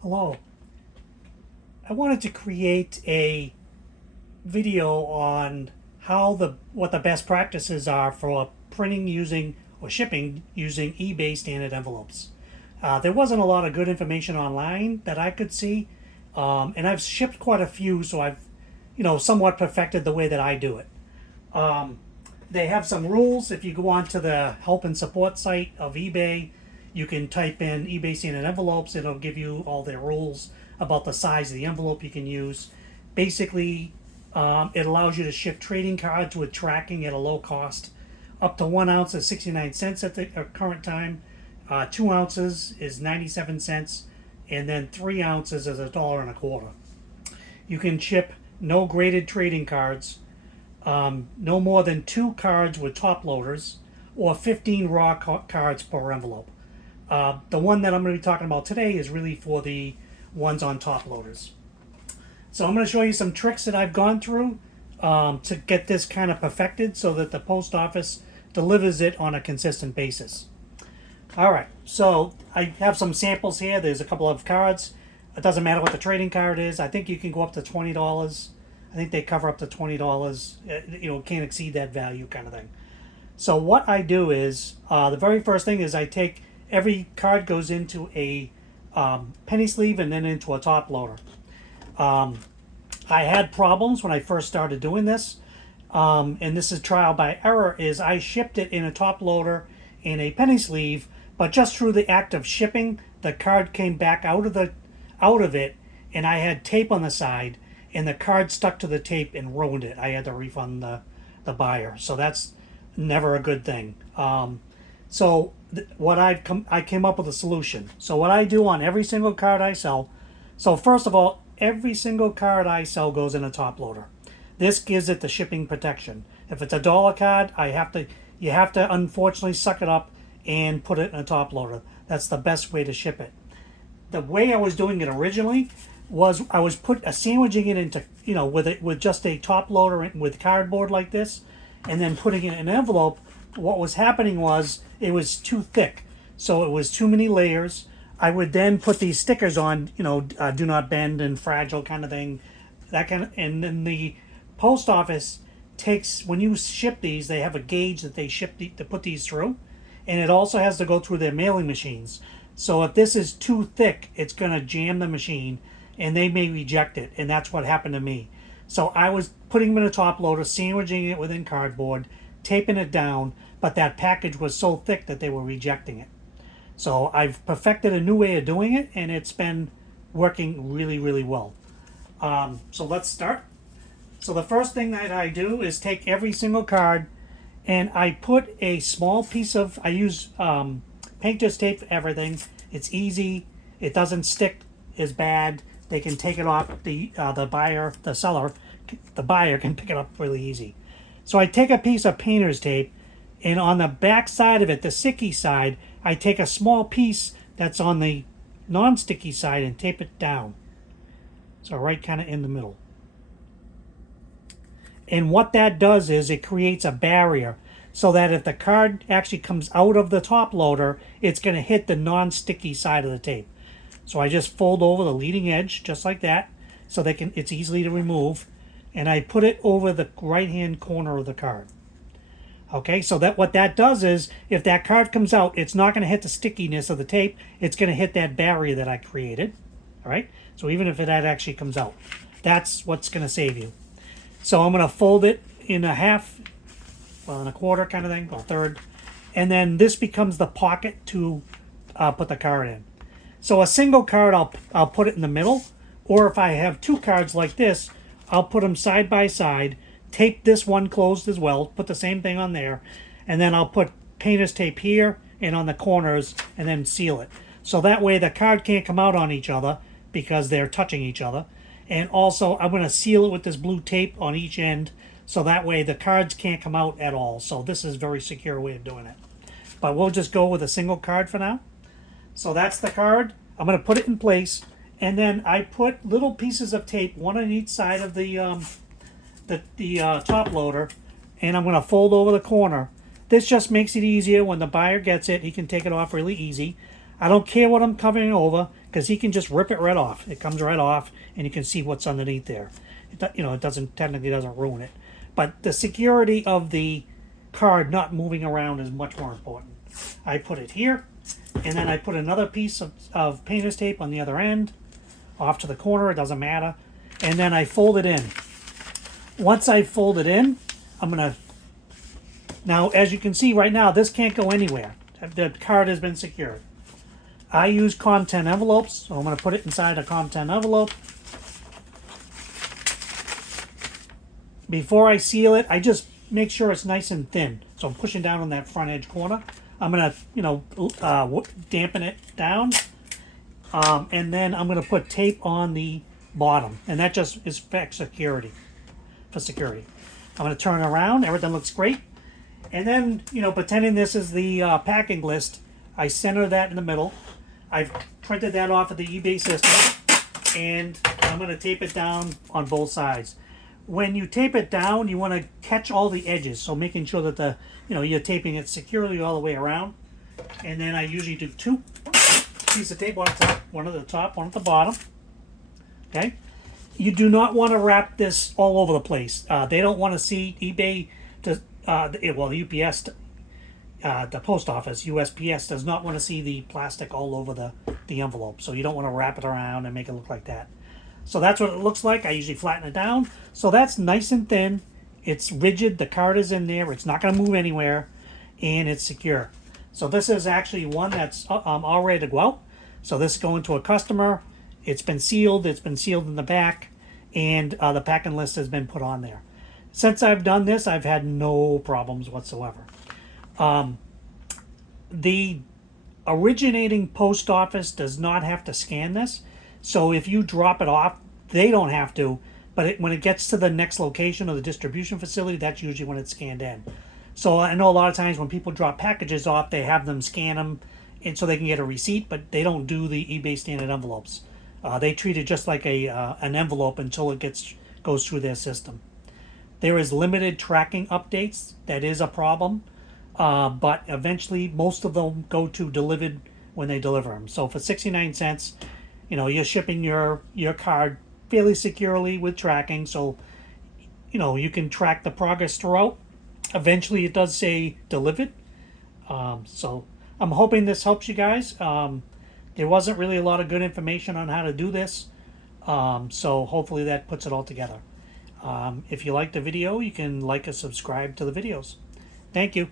Hello. I wanted to create a video on what the best practices are for printing using or shipping using eBay standard envelopes. There wasn't a lot of good information online that I could see, and I've shipped quite a few, so I've somewhat perfected the way that I do it. They have some rules. If you go onto the help and support site of eBay, you can type in eBay standard envelopes. It'll give you all their rules about the size of the envelope you can use. Basically, it allows you to ship trading cards with tracking at a low cost. Up to 1 ounce is 69 cents at the current time. 2 ounces is 97 cents. And then 3 ounces is $1.25. You can ship no graded trading cards, no more than 2 cards with top loaders, or 15 raw cards per envelope. The one that I'm going to be talking about today is really for the ones on top loaders. So I'm going to show you some tricks that I've gone through to get this kind of perfected so that the post office delivers it on a consistent basis. All right, so I have some samples here. There's a couple of cards. It doesn't matter what the trading card is. I think you can go up to $20. I think they cover up to $20. Can't exceed that value kind of thing. So what I do is, the very first thing is I take, every card goes into a penny sleeve and then into a top loader. I had problems when I first started doing this, and this is trial by error, is I shipped it in a top loader and a penny sleeve, but just through the act of shipping, the card came back out of it, and I had tape on the side, and the card stuck to the tape and ruined it. I had to refund the buyer, so that's never a good thing. I came up with a solution. So what I do on every single card I sell, so first of all, every single card I sell goes in a top loader. This gives it the shipping protection. If it's a dollar card, you have to unfortunately suck it up and put it in a top loader. That's the best way to ship it. The way I was doing it originally was I was sandwiching it into, with just a top loader with cardboard like this, and then putting it in an envelope. What was happening was it was too thick, so it was too many layers. I would then put these stickers on, do not bend and fragile kind of thing, and then the post office takes, when you ship these, they have a gauge that to put these through, and it also has to go through their mailing machines. So if this is too thick, it's going to jam the machine, and they may reject it, and that's what happened to me. So I was putting them in a top loader, sandwiching it within cardboard, taping it down, but that package was so thick that they were rejecting it. So I've perfected a new way of doing it, and it's been working really, really well. So let's start. So the first thing that I do is take every single card, and I put a small piece of, I use painter's tape for everything. It's easy. It doesn't stick as bad. They can take it off. The buyer can pick it up really easy. So I take a piece of painter's tape, and on the back side of it, the sticky side, I take a small piece that's on the non-sticky side and tape it down. So right kind of in the middle. And what that does is it creates a barrier so that if the card actually comes out of the top loader, it's going to hit the non-sticky side of the tape. So I just fold over the leading edge just like that, so it's easily to remove, and I put it over the right-hand corner of the card. Okay, so what that does is, if that card comes out, it's not going to hit the stickiness of the tape. It's going to hit that barrier that I created. All right, so even if that actually comes out, that's what's going to save you. So I'm going to fold it in a half, in a quarter kind of thing, or third, and then this becomes the pocket to put the card in. So a single card, I'll put it in the middle, or if I have 2 cards like this, I'll put them side by side, tape this one closed as well, put the same thing on there, and then I'll put painter's tape here and on the corners, and then seal it. So that way the card can't come out on each other because they're touching each other. And also I'm going to seal it with this blue tape on each end, so that way the cards can't come out at all. So this is a very secure way of doing it. But we'll just go with a single card for now. So that's the card. I'm going to put it in place, and then I put little pieces of tape, one on each side of the top loader, and I'm going to fold over the corner. This just makes it easier when the buyer gets it. He can take it off really easy. I don't care what I'm covering over because he can just rip it right off. It comes right off, and you can see what's underneath there. It doesn't technically doesn't ruin it, but the security of the card not moving around is much more important. I put it here, and then I put another piece of painter's tape on the other end, off to the corner. It doesn't matter, and then I fold it in. Once I fold it in, I'm gonna. Now, as you can see right now, this can't go anywhere. The card has been secured. I use content envelopes, so I'm going to put it inside a content envelope. Before I seal it, I just make sure it's nice and thin. So I'm pushing down on that front edge corner. I'm going to, dampen it down. And then I'm going to put tape on the bottom. And that just is for security. I'm going to turn it around. Everything looks great. And then, pretending this is the packing list, I center that in the middle. I've printed that off of the eBay system, and I'm going to tape it down on both sides. When you tape it down, you want to catch all the edges, so making sure that you're taping it securely all the way around. And then I usually do 2 pieces of tape, one at the top, one at the bottom. Okay. You do not want to wrap this all over the place. They don't want to see eBay to the UPS. The post office, USPS, does not want to see the plastic all over the envelope. So you don't want to wrap it around and make it look like that. So that's what it looks like. I usually flatten it down. So that's nice and thin. It's rigid. The card is in there. It's not going to move anywhere. And it's secure. So this is actually one that's all ready to go out. So this is going to a customer. It's been sealed. It's been sealed in the back. And the packing list has been put on there. Since I've done this, I've had no problems whatsoever. The originating post office does not have to scan this. So if you drop it off, they don't have to. But when it gets to the next location or the distribution facility, that's usually when it's scanned in. So I know a lot of times when people drop packages off, they have them scan them and so they can get a receipt, but they don't do the eBay standard envelopes. They treat it just like an envelope until it goes through their system. There is limited tracking updates. That is a problem. But eventually most of them go to delivered when they deliver them. So for 69 cents, you're shipping your card fairly securely with tracking. So, you can track the progress throughout. Eventually it does say delivered. So I'm hoping this helps you guys. There wasn't really a lot of good information on how to do this. So hopefully that puts it all together. If you like the video, you can like and subscribe to the videos. Thank you.